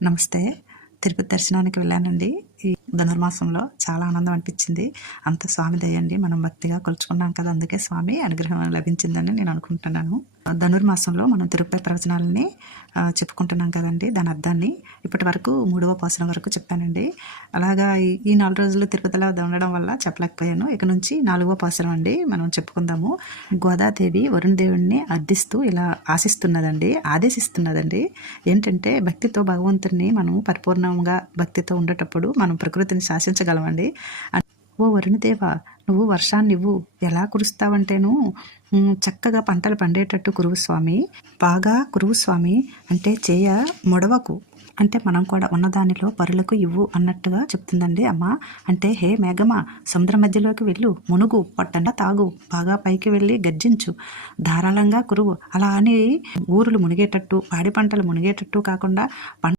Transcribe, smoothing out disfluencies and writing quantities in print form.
నమస్తే. తిరుపతి దర్శనానికి వెళ్ళానండి. ఈ ధనుర్మాసంలో చాలా ఆనందం అనిపించింది. అంత స్వామి దయ అండి. మనం భక్తిగా కొలుచుకున్నాం కదా, అందుకే స్వామి అనుగ్రహం లభించిందని నేను అనుకుంటున్నాను. ధనుర్మాసంలో మనం తిరుపతి ప్రవచనాలని చెప్పుకుంటున్నాం కదండి, దాని అర్థాన్ని ఇప్పటి వరకు 3వ పాసురం వరకు చెప్పానండి. అలాగా ఈ 4 రోజులు తిరుపతిలో ఉండడం వల్ల చెప్పలేకపోయాను. ఇక నుంచి 4వ పాసురం అండి మనం చెప్పుకుందాము. గోదాదేవి వరుణ దేవుడిని అర్థిస్తూ ఇలా ఆదేశిస్తున్నదండి. ఏంటంటే భక్తితో భగవంతుడిని మనం పరిపూర్ణంగా భక్తితో ఉండేటప్పుడు మనం ప్రకృతిని శాసించగలమండి. ఓ వరుణదేవ, నువ్వు వర్షాన్ని ఇవ్వు, ఎలా కురుస్తావంటేను చక్కగా పంటలు పండేటట్టు కురువు స్వామి, బాగా కురువు స్వామి, అంటే చేయ మొడవకు, అంటే మనం కూడా ఉన్నదానిలో పరులకు ఇవ్వు అన్నట్టుగా చెప్తుందండి అమ్మ. అంటే హే మేఘమా, సముద్రం మధ్యలోకి వెళ్ళు, మునుగు, పొట్టండా తాగు, బాగా పైకి వెళ్ళి గర్జించు, ధారాళంగా కురువు. అలా అని ఊరులు మునిగేటట్టు, పాడి పంటలు మునిగేటట్టు కాకుండా